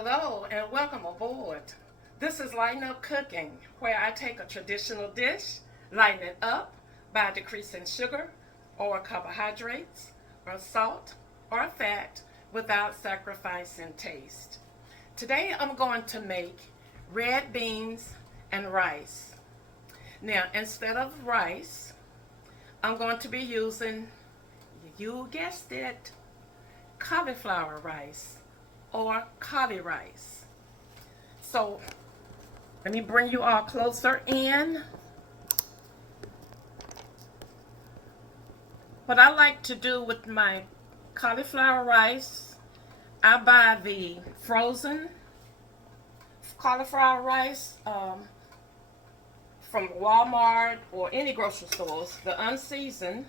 Hello and welcome aboard. This is Lighten Up Cooking, where I take a traditional dish, lighten it up by decreasing sugar or carbohydrates or salt or fat without sacrificing taste. Today I'm going to make red beans and rice. Now, instead of rice, I'm going to be using, you guessed it, cauliflower rice or CauliRice. So let me bring you all closer in. What I like to do with my cauliflower rice, I buy the frozen cauliflower rice from Walmart or any grocery stores, the unseasoned.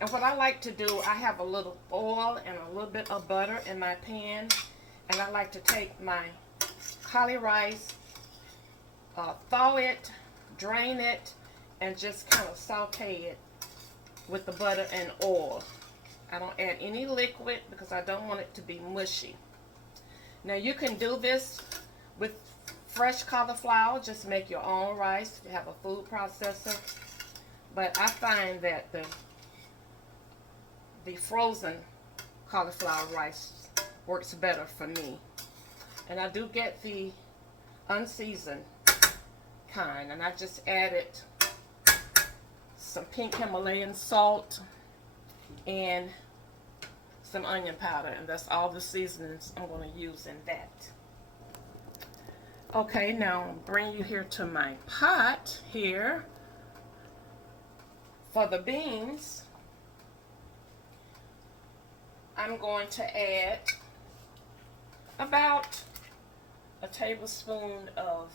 And what I like to do, I have a little oil and a little bit of butter in my pan. And I like to take my CauliRice, thaw it, drain it, and just kind of saute it with the butter and oil. I don't add any liquid because I don't want it to be mushy. Now you can do this with fresh cauliflower, just make your own rice if you have a food processor. But I find that the frozen cauliflower rice works better for me. And I do get the unseasoned kind, and I just added some pink Himalayan salt and some onion powder, and that's all the seasonings I'm going to use in that. Okay, now I'll bring you here to my pot here. For the beans, I'm going to add about a tablespoon of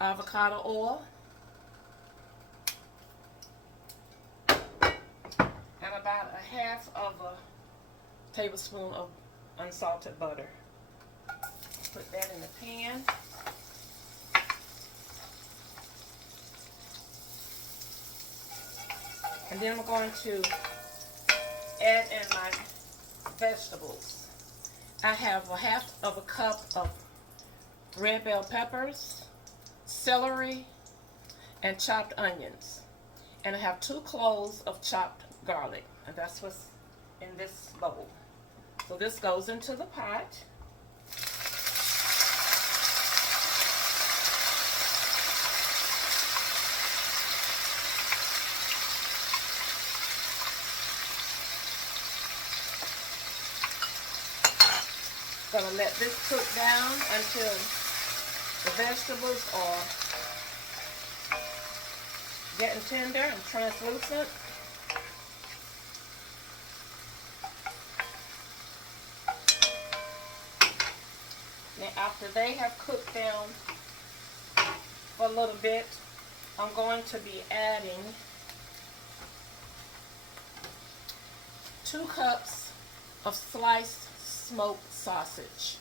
avocado oil and about a half of a tablespoon of unsalted butter. Put that in the pan. And then I'm going to add in my vegetables. I have a half of a cup of red bell peppers, celery, and chopped onions. And I have 2 cloves of chopped garlic. And that's what's in this bowl. So this goes into the pot. Gonna let this cook down until the vegetables are getting tender and translucent. Now after they have cooked down for a little bit, I'm going to be adding 2 cups of sliced smoked sausage.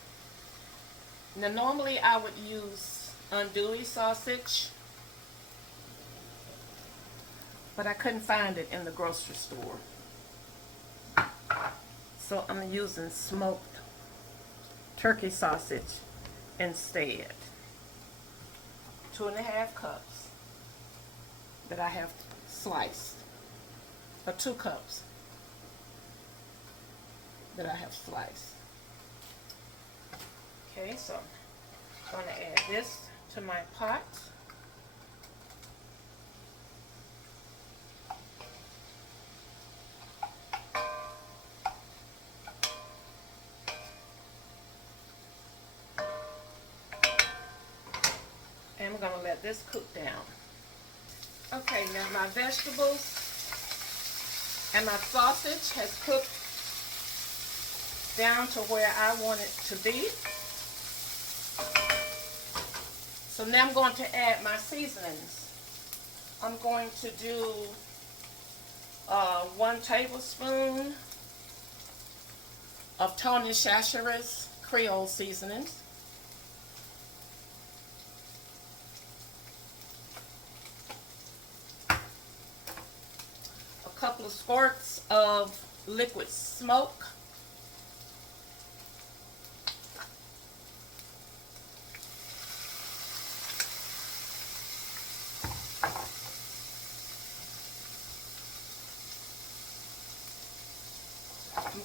Now normally I would use andouille sausage, but I couldn't find it in the grocery store. So I'm using smoked turkey sausage instead. 2.5 cups that I have sliced, or 2 cups that I have sliced. Okay, so I'm going to add this to my pot. And I'm going to let this cook down. Okay, now my vegetables and my sausage has cooked down to where I want it to be. So now I'm going to add my seasonings. I'm going to do 1 tablespoon of Tony Chachere's Creole seasonings. A couple of squirts of liquid smoke.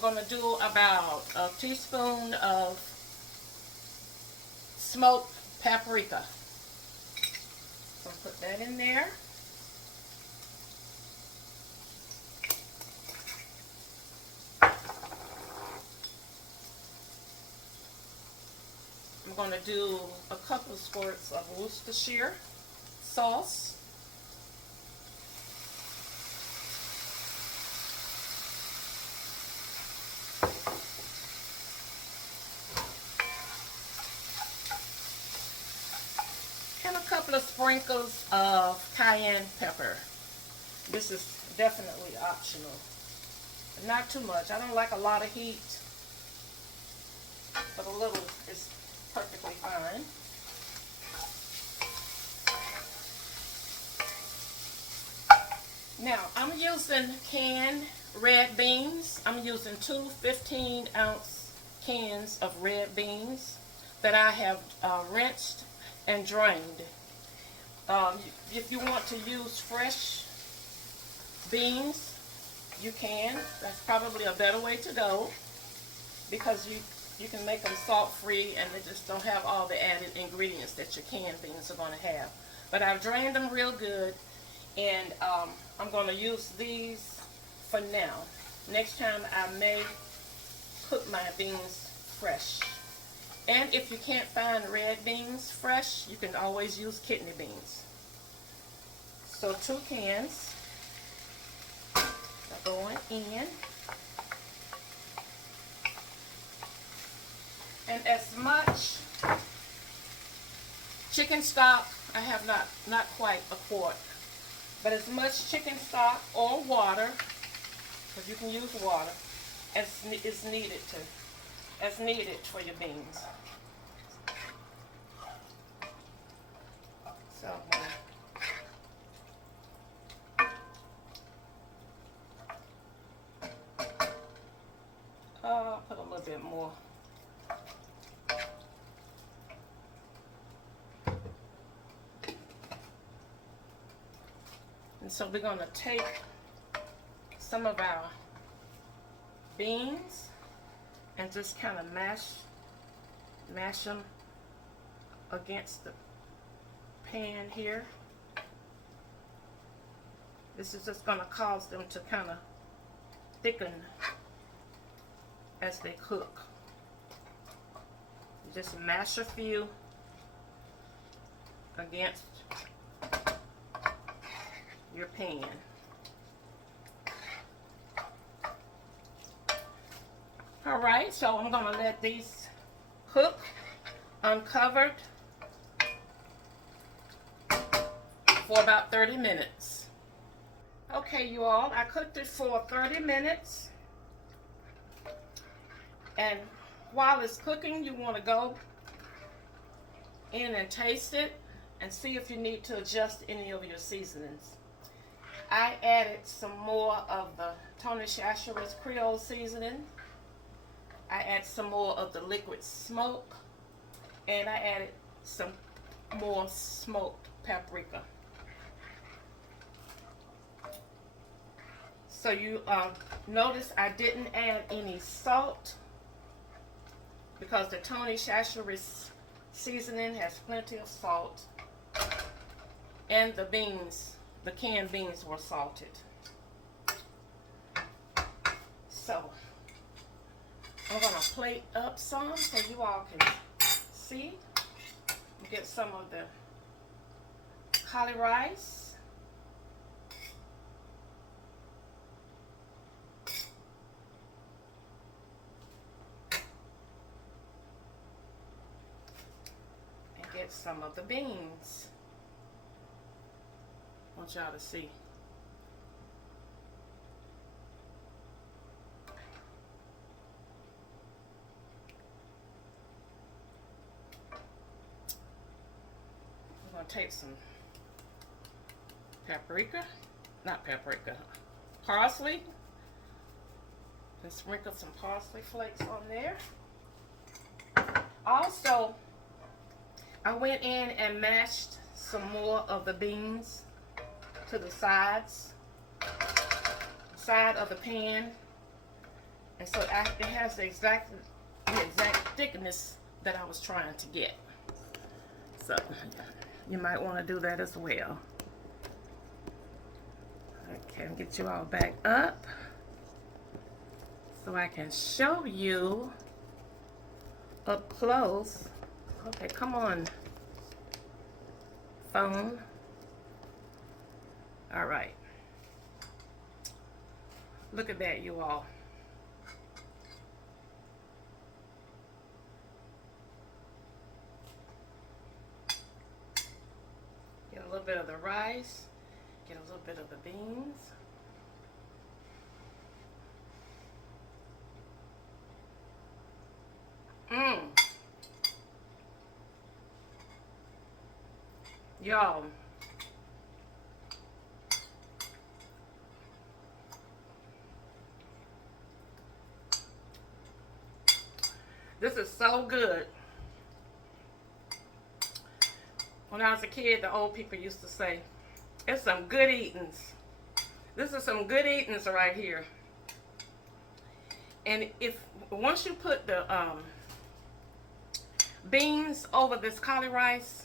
I'm going to do about a teaspoon of smoked paprika. So put that in there. I'm going to do a couple of squirts of Worcestershire sauce. And a couple of sprinkles of cayenne pepper. This is definitely optional. Not too much. I don't like a lot of heat, but a little is perfectly fine. Now, I'm using canned red beans. I'm using two 15-ounce cans of red beans that I have rinsed and drained. If you want to use fresh beans, you can. That's probably a better way to go, because you can make them salt-free and they just don't have all the added ingredients that your canned beans are going to have. But I've drained them real good, and I'm going to use these for now. Next time I may cook my beans fresh. And if you can't find red beans fresh, you can always use kidney beans. So 2 cans are going in. And as much chicken stock, I have not quite a quart, but as much chicken stock or water, because you can use water, as is needed for your beans. So put a little bit more. And so we're going to take some of our beans and just kind of mash them against the pan here. This is just going to cause them to kind of thicken as they cook. You just mash a few against your pan. Alright, so I'm going to let these cook uncovered for about 30 minutes. Okay, you all, I cooked it for 30 minutes. And while it's cooking, you want to go in and taste it and see if you need to adjust any of your seasonings. I added some more of the Tony Chachere's Creole seasoning. I added some more of the liquid smoke, and I added some more smoked paprika. So you notice I didn't add any salt, because the Tony Chachere's seasoning has plenty of salt, and the beans, the canned beans, were salted. So I'm going to plate up some so you all can see. Get some of the CauliRice. Get some of the beans. I want y'all to see. I'm going to take some parsley, and sprinkle some parsley flakes on there. Also, I went in and mashed some more of the beans to the side of the pan, And so it has the exact thickness that I was trying to get. So you might want to do that as well. Okay, get you all back up so I can show you up close. Okay, come on, phone. All right. Look at that, you all. Get a little bit of the rice. Get a little bit of the beans. Y'all. This is so good. When I was a kid, the old people used to say, it's some good eatings. This is some good eatings right here. And once you put the beans over this CauliRice,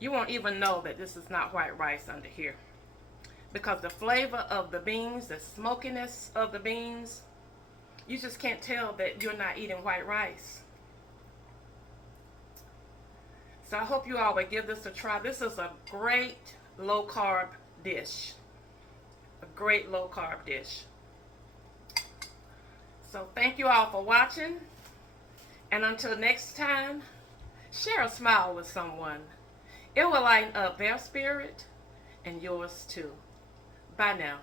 you won't even know that this is not white rice under here. Because the flavor of the beans, the smokiness of the beans, you just can't tell that you're not eating white rice. So I hope you all will give this a try. This is a great low carb dish. A great low carb dish. So thank you all for watching. And until next time, share a smile with someone. It will lighten up their spirit and yours too. Bye now.